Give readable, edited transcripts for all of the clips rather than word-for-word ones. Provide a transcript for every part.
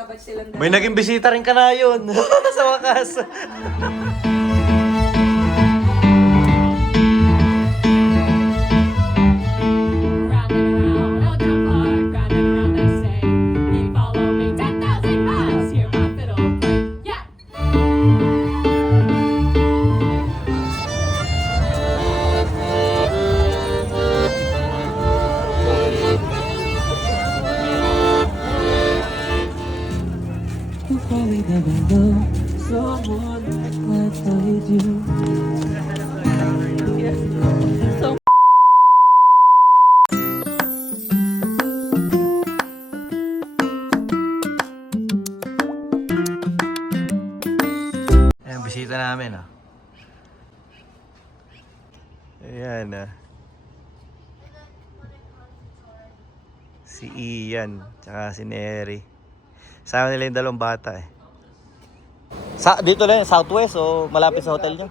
magkabatch silang dalawa. May naging bisita rin ka na yun. Sa wakas. Ayan, bisita namin, oh. Ayan, ah. Si Ian, tsaka si Neri. Sama nila yung dalawang bata, eh. Dito lang, Southwest, o malapit sa hotel nyo?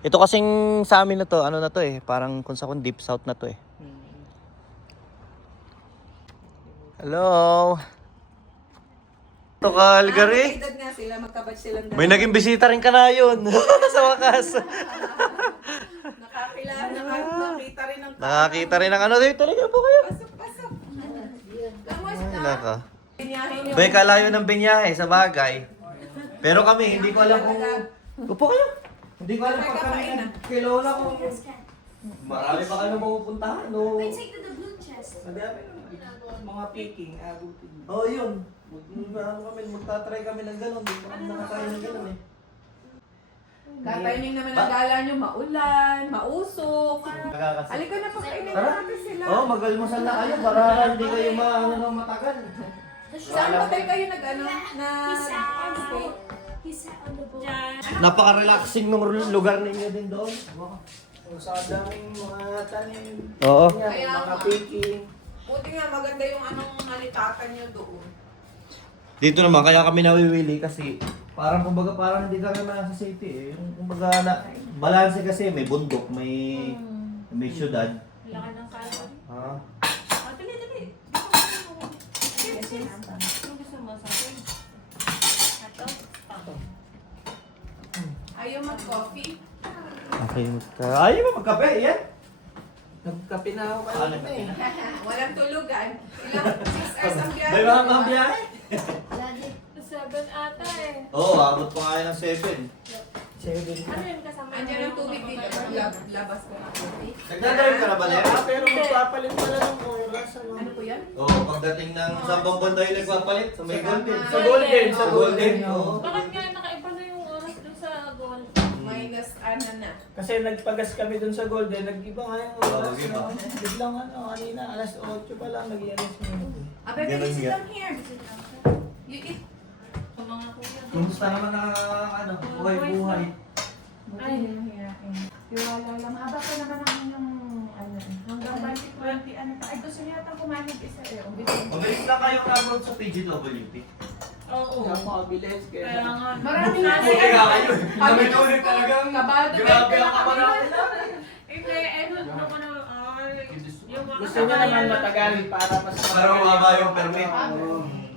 Ito kasing sa amin na to, ano na to eh, parang kung sa kung deep south na to eh. Hello! Ito Calgary. Edad nga sila, magkabatch silang dalawa. May naging bisita rin ka na yun. Sa wakas. Nakakita rin ng Nakakita rin ng ano dito. Talaga po kayo. pasok. Ay, naka. Binyahe niyo. Bay, kalayo ng binyahe sa bagay. Pero kami, hindi ko alam kung... Upo kayo. Hindi ko alam pag kami kilola kung... Marami pa kayo mapupuntahan, no? Wait, take the blue chest. Madami naman. Mga picking, abutin. Oo, yun. Magtatry kami ng gano'n. Hindi ko kami nakatry ng gano'n eh. Tatayning naman ang gala nyo, maulan, mausok. Halika na, pagkainin natin sila. Oo, mag-almusal na kayo para hindi kayo matagal. Saan hotel kayo nag-ano? He sat on the boat. Napaka-relaxing ng lugar ninyo din doon. Sa daming mga tanim, Oo. Kaya mga nga. piki. Buti nga, maganda yung anong nalitatan nyo doon. Dito naman, kaya kami nawiwili kasi parang kumbaga parang hindi kami nasa city eh. Yung kumbaga balanse kasi may bundok, may syudad. Laki ng kala. Ha? Dali. Ano gusto mo sa akin? Ito? Ayaw mag-coffee? Okay. Ayaw mo magkape, yan? Nagkape na ako Ah, kayo nagkape eh. Walang tulugan. Ilang 6 hours ang biyahe. May mga biyahe? 7 ata eh. Oo, abot pa nga ng 7. Ano yun kasama? Andiyan ang tubig dito. Labas ko. Nagdadrive ka na ba, Ner? Pero magpapalit pala ng oras. Ano po yan? Oo, pagdating ng sambang banda yung nagpapalit sa may Golden. Sa Golden, Sa Golden, oo. Bakit nga nakaiba na yung oras dun sa goal? Minus ano na. Kasi nagpagas kami dun sa Golden, nag-iba nga yung oras. Oo, iba. Biglang kanina, alas 8 pa lang, nag-i-alas minuto. Abe, Ganun can you sit nga. down here? You eat. Sa mga kuya. Kumusta naman buhay? Ay, mahirain. Tiwala lang. Haba pa naman ang inyong ano. Hanggang 2020, ano pa. Ay, gusto niya yata kumanig isa eh. Mabilis lang kayong nabot sa PGWP. Oo. Kaya makabilis, Kaya kaya nga. Marami na Buti nga kayo. Kami Tuloy talagang kabado. grabe ang kamarami. Hindi, ano ko na, yung mga gusto niya naman matagal para mas Para umaba yung permit.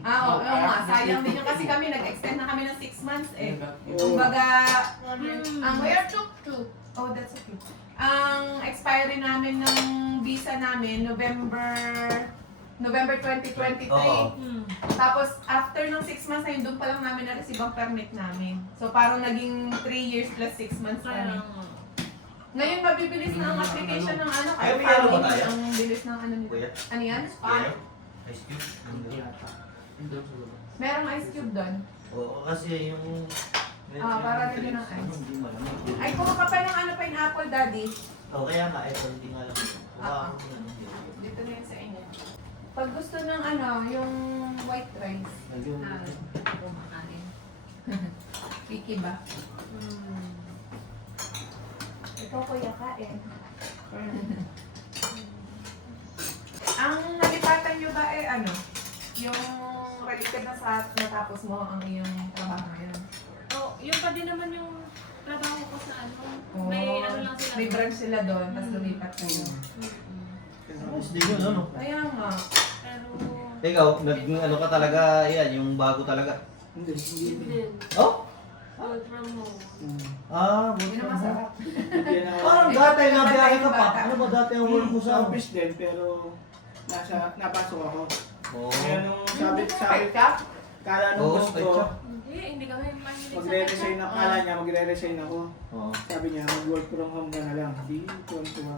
Oo nga. Sayang din yun kasi kami nag-extend na kami ng 6 months eh. Kumbaga, ang Where to? oh, that's okay. Ang expiry namin ng visa namin, November 2023. Oo. Tapos, after ng 6 months na yun, doon pa lang namin na-receive ang permit namin. So, parang naging 3 years plus 6 months Kaya kami. nga. Ngayon, mabibilis na ang application ng ano. Ay, may ano ba parang tayo? ang bilis ng ano nito. Kuya? Ano yan? Ice cube? Merong ice cube doon. Oo, kasi yung... Para rin yun ang ice. Hindi mo alam. Ay, kumuha pa ng ano, pineapple, daddy. Oo, kaya nga, ito hindi nga alam. Ah. Dito na yun sa inyo. Pag gusto ng ano, yung white rice. Kumakain. Picky ba? Ikaw kuya, kain. Ang nalipatan nyo ba eh ano? Yung related na sa natapos mo ang iyong trabaho ngayon? Oh, yun pa din naman yung trabaho ko sa ano. May ano lang sila. May branch sila doon, tapos lumipat kayo. Mas din yun, ano? Kaya nga. Pero Ikaw, ano ka talaga, yan, yung bago talaga. Hindi. Din. Oh? Work from home. Hindi na masarap. Parang dati nabiyahe ka pa. Ano ba dati ang work mo Sa sa office din, pero napasok ako. Oo. Kaya nung sabi, Ketchup? kala nung Oo, gusto, ketchup. Hindi kami mahilig sa magre-resign na, kala niya magre-resign ako. Oo. Sabi niya, mag-work from home ka na lang. Hindi, tuwan-tuwa.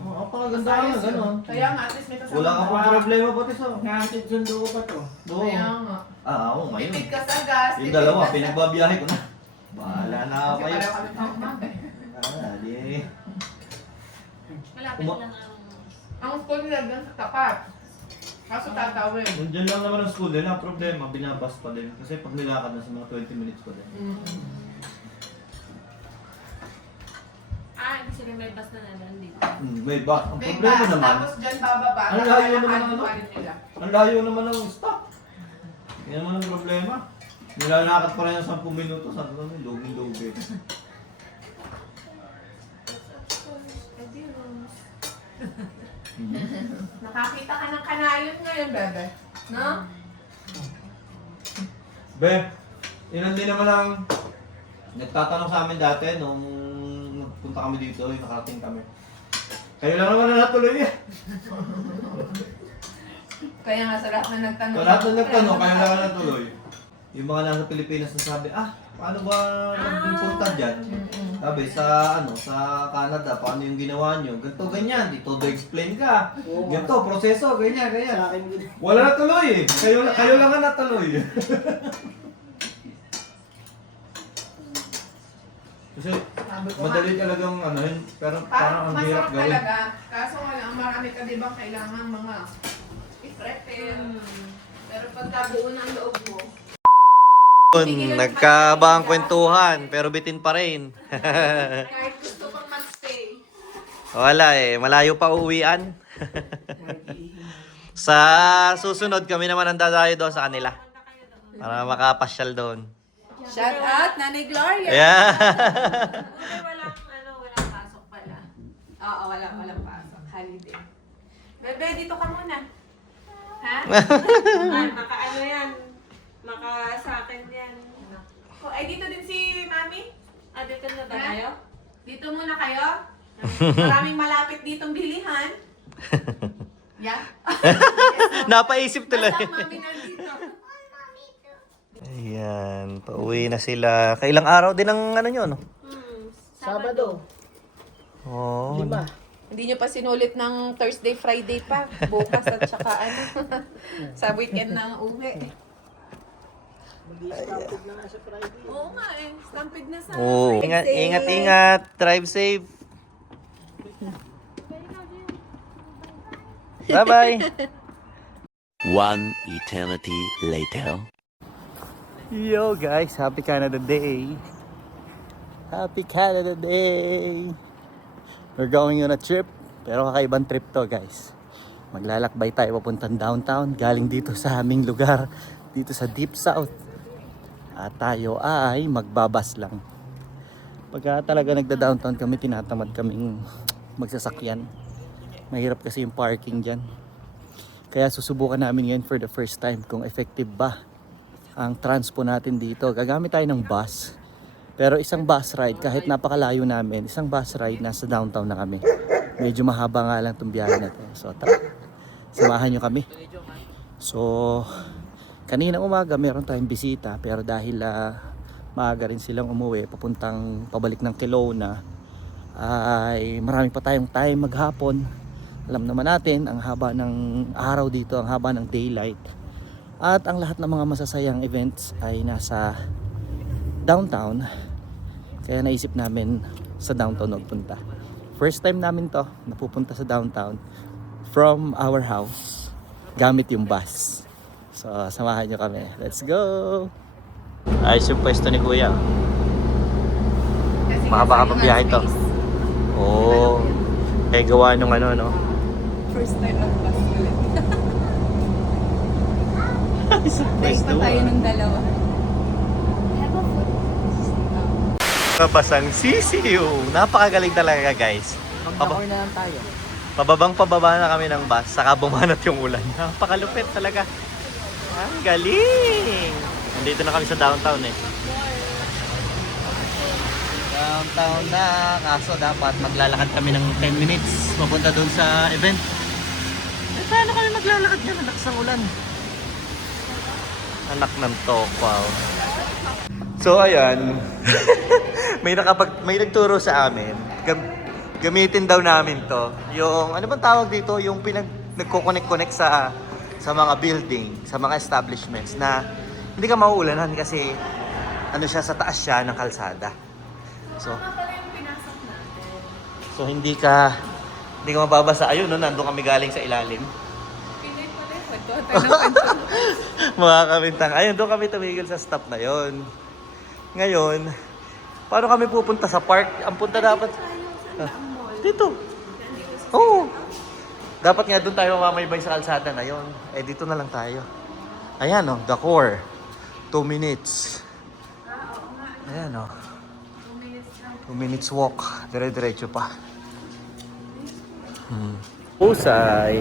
Oo, pakaganda ka na, gano'n. Kaya nga, at least may kasama. Wala kang problema pati sa... Nakatid sundo ko pa to. Oo. Kaya nga. Oo, ngayon. Tipid ka sa gas. Yung dalawa, pinagbabiyahe ko na. Bahala na ako Kasi kayo. pareho kami pang Di. Malapit lang ang... Ang school nila doon sa tapat. Kaso tatawin. Nandiyan lang naman ang school din. Ang problema, binabas pa din. Kasi pag nilakad na sa mga 20 minutes pa din. Ibig sabihin may bus na naman dito. May bus. Ang May problema bus, naman, tapos dyan bababa. Ang layo naman Lalakad ano? pa rin nila. ang layo naman ng stop. Yan naman ang problema. Nilalakad pa rin ng 10 minuto. Saan naman, lugi-lugi. Nakakita ka ng kanayon ngayon, bebe. No? Be, yun din naman ang nagtatanong sa amin dati nung nagpunta kami dito, yung nakarating kami. Kayo lang naman na natuloy eh. Kaya nga sa lahat na nagtanong. So lahat na nagtanong, kayo lang na natuloy. Yung mga nasa Pilipinas na sabi, paano ba nagpunta dyan? Sabi, sa Canada, paano yung ginawa nyo? Ganito, ganyan, dito explain ka. Ganito, proseso, ganyan, ganyan. Sa akin din. Wala na tuloy eh. Kayo lang ang natuloy. Kasi madali talagang pero parang ang hirap Masarap gawin. talaga. Kaso wala, ang marami ka di ba kailangan mga i-prepare. Pero pagka buo na ang loob mo, Nagkabang kwentuhan, pero bitin pa rin. kahit gusto pang magstay. Wala eh, malayo pa uuwian. Sa susunod kami naman ang dadayo doon sa kanila. Para makapasyal doon. Shout out, Nanay Gloria! Yeah. Walang pasok pala. Oo, walang pasok. Holiday. Bebe, dito ka muna. Ha? Maka yan. Maka sa akin yan. Ay, dito din si Mami. Dito na ba Ha? tayo? Dito muna kayo. Maraming malapit ditong bilihan. Yeah. Napaisip tuloy. Basta Mami nandito. Ayan, pauwi na sila. Kailang araw din ang nyo, no? Sabado. Oo. 5. Hindi nyo pa sinulit ng Thursday, Friday pa. Bukas at saka sa weekend na uwi. Mag-i-stampede na nga sa Friday. Oo nga eh. Stampede na sa Oo. Ingat, ingat, ingat. Drive safe. Bye-bye. One eternity later. Yo guys, happy Canada Day. Happy Canada Day. We're going on a trip. Pero kakaibang trip to guys. Maglalakbay tayo papuntang downtown. Galing dito sa aming lugar. Dito sa Deep South. At tayo ay magbabas lang. Pagka talaga nagda-downtown kami, tinatamad kaming magsasakyan. Mahirap kasi yung parking dyan. Kaya susubukan namin ngayon for the first time kung effective ba ang transpo natin dito. Gagamit tayo ng bus. Pero isang bus ride, kahit napakalayo namin, isang bus ride nasa downtown na kami. Medyo mahaba nga lang itong biyahe na to. So tara, samahan nyo kami. So, kanina umaga meron tayong bisita. Pero dahil maaga rin silang umuwi, pabalik ng Kelowna, ay marami pa tayong time maghapon. Alam naman natin, ang haba ng araw dito, ang haba ng daylight. At ang lahat ng mga masasayang events ay nasa downtown. Kaya naisip namin sa downtown magpunta. First time namin to, napupunta sa downtown from our house gamit yung bus. So, samahan nyo kami. Let's go! Ayos yung pwesto ni Kuya. Mahaba-habang biyahe to. Oo. Eh, gawa nung no? First time mag-bus ulit. Isang Dahil pa tayo ng dalawa. Kapasang sisiyo. Napakagaling talaga guys. Mag-nakoy na lang tayo. Pababa na kami ng bus, saka bumanat yung ulan. Napakalupit talaga. Ang galing! Nandito na kami sa downtown eh. Downtown na, kaso dapat maglalakad kami ng 10 minutes papunta doon sa event. Eh, paano kami maglalakad yan? Anak sa ulan. Anak ng tokwaw. So ayan, may nagturo sa amin. Gamitin daw namin to. Yung, ano bang tawag dito? Yung nagko-connect sa mga building, sa mga establishments na hindi ka mauulanan kasi ano siya, sa taas siya ng kalsada. So hindi ka mababasa. Ayun, no, nandun kami galing sa ilalim. Pinoy pala yung kwento. Mga kamintang. Ayun, doon kami tumigil sa stop na yon. Ngayon, paano kami pupunta sa park? Ang punta dapat... dito. Oo. Dapat nga doon tayo mamaybay sa kalsada na yon. Eh, dito na lang tayo. Ayan, oh, the core. 2 minutes. Ayan, oh. 2 minutes walk. Dire-diretso pa. Pusay.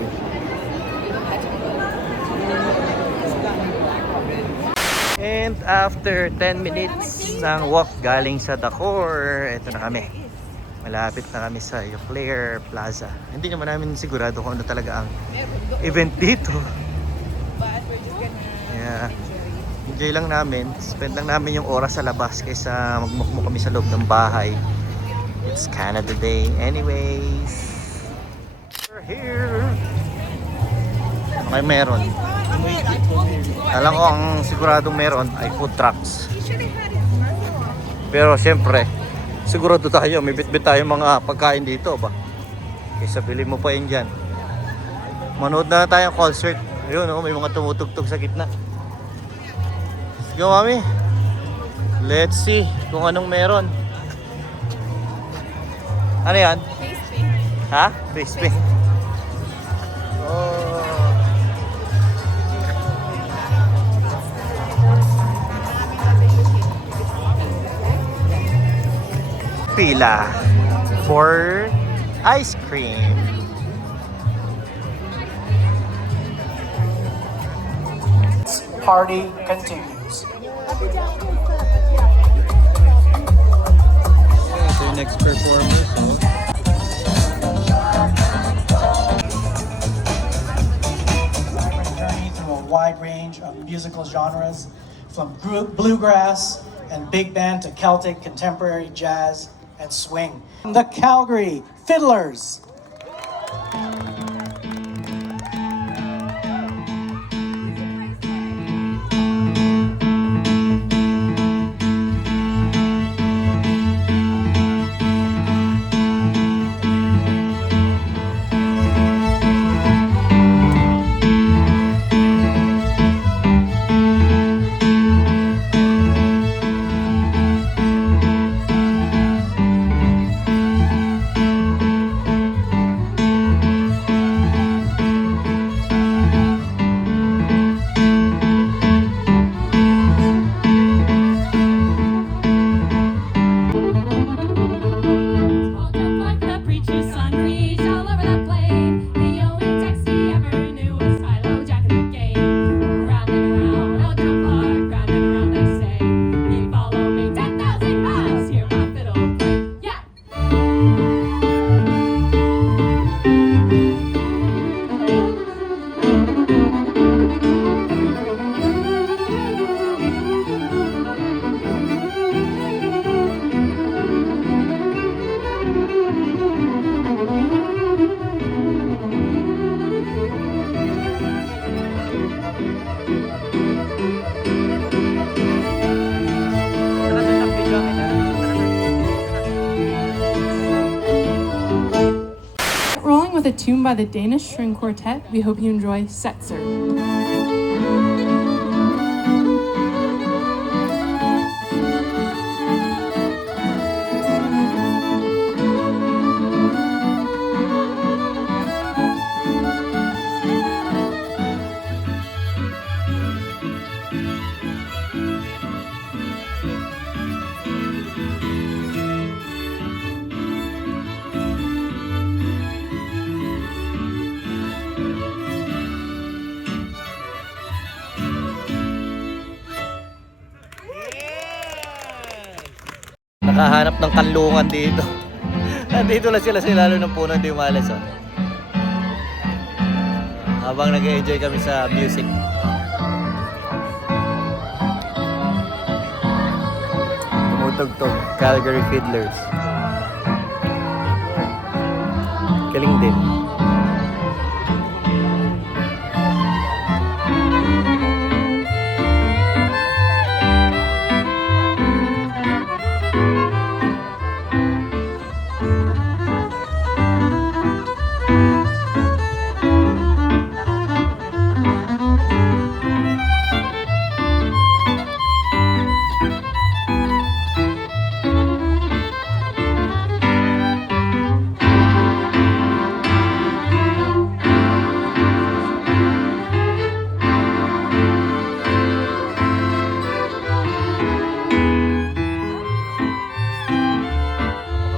And after 10 minutes ng walk galing sa Dacor, eto na kami. Malapit na kami sa Euclair Plaza. Hindi naman namin sigurado kung ano talaga ang event dito. Yeah. Enjoy lang namin. Spend lang namin yung oras sa labas kaysa magmukmuk kami sa loob ng bahay. It's Canada Day anyways. We're here. Ano kayo meron? Alam ko ang siguradong meron ay food trucks. Pero syempre, sigurado tayo, may bitbit tayo mga pagkain dito ba? Kaysa bili mo pa yun dyan. Manood na tayong concert. Ayun, oh, may mga tumutugtog sa gitna. Sige mami. Let's see kung anong meron. Ano yan? Face paint. Ha? Face paint. Oh. Pila for ice cream. Party continues. So your next performance. Journey through a wide range of musical genres, from bluegrass and big band to Celtic, contemporary jazz, and swing. The Calgary Fiddlers. Rolling with a tune by the Danish String Quartet, we hope you enjoy Setzer. Nakahanap ng kanlungan dito. Nandito lang sila sa ilalo ng puno, hindi umalis oh. Habang nag-enjoy kami sa music. Tumutugtog, Calgary Fiddlers. Galing din.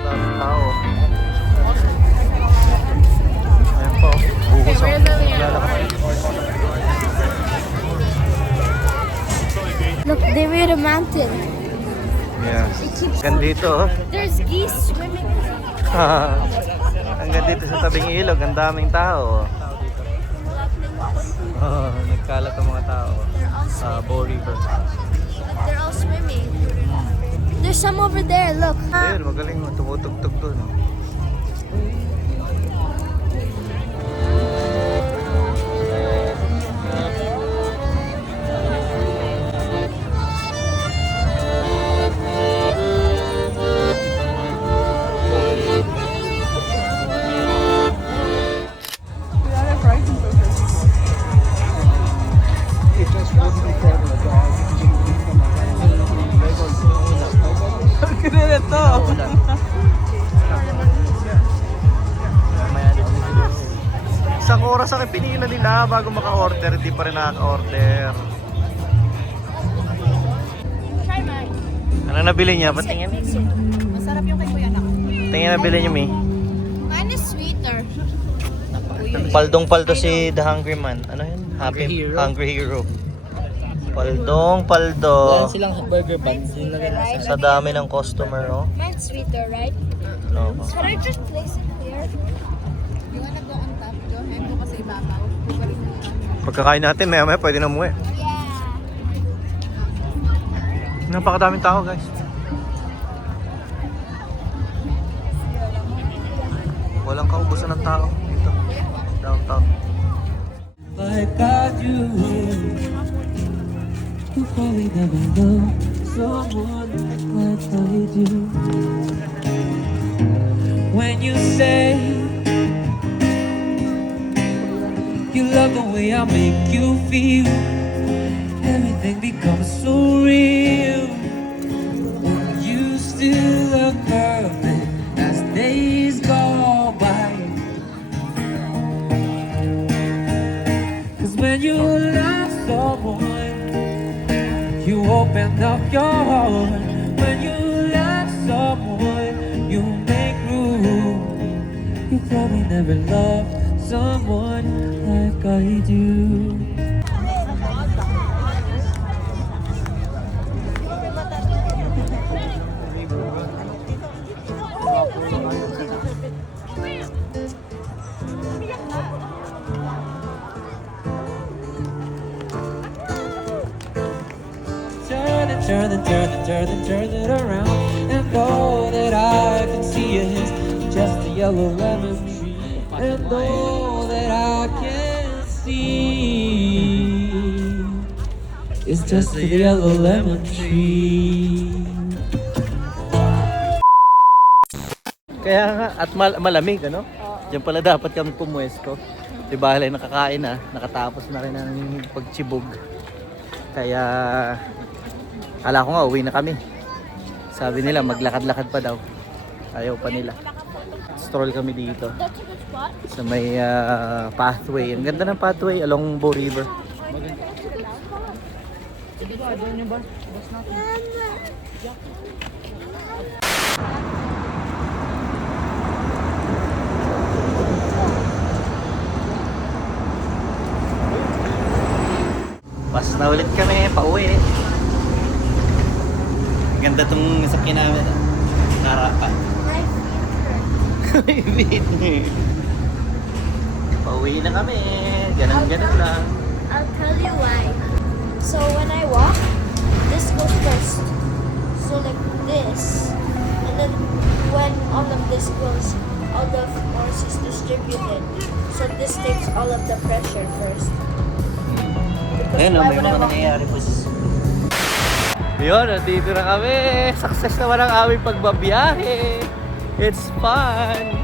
Maraming tao. Ayan po, buhos ang lalakad. Look, they made a mountain. Yes. Hanggang dito oh. There's geese swimming. Hanggang dito sa tabing ilog, ang daming tao. Nagkalat ang mga tao sa Bow River. They're all swimming. There's some over there. Look. Ayun, magaling mo, tumutugtog doon. Isang oras ang pinila nila bago maka-order, hindi pa rin nakaka-order. Try mine. Ano nabili niya? Patingin. Mix it. Masarap yung kay Kuya Nak. Tingin nabili niyo, Mi. Mine is sweeter. Paldong-paldo si The Hungry Man. Ano yun? Hungry Hero. Paldong-paldo. silang burger buns. Yung lagay Sa dami ng customer, oh. Mine's sweeter, right? No. Can I just place it here? You wanna go on top, Johan? Doon kasi ibabaw. Pagkakain natin, maya-maya pwede na umuwi. Yeah. Napakadaming tao, guys. Walang kaubusan ng tao dito. Downtown. Like I do, you probably never know someone like I do. When you say you love the way I make you feel, everything becomes so real. When you still look perfect as days go by. When you love someone, you open up your heart. When you love someone, you make room. You probably never loved someone like I do. Turn it around, and all that I can see is just a yellow lemon tree, and all that I can see is just a yellow lemon tree. Kaya nga, at malamig, ano? Diyan pala dapat kami pumuesto. Di ba, halay nakakain na, nakatapos na rin ang pagtsibog. Kaya, kala ko nga, uwi na kami. Sabi nila, maglakad-lakad pa daw. Ayaw pa nila. Stroll kami dito. That's a good spot. Sa may pathway. Ang ganda ng pathway along Bow River. Pas na ulit kami, pauwi. Ganda tong sakyan namin. harapan. My feet hurt. Pauwi na kami. Ganun-ganun lang. I'll tell you why. So when I walk, this goes first. So like this. And then when all of this goes, all the force is distributed. So this takes all of the pressure first. Because Ayun, why may would I mga walk? nangyayari po. Yun, nandito na kami. Success naman ang aming pagbabiyahe. It's fun.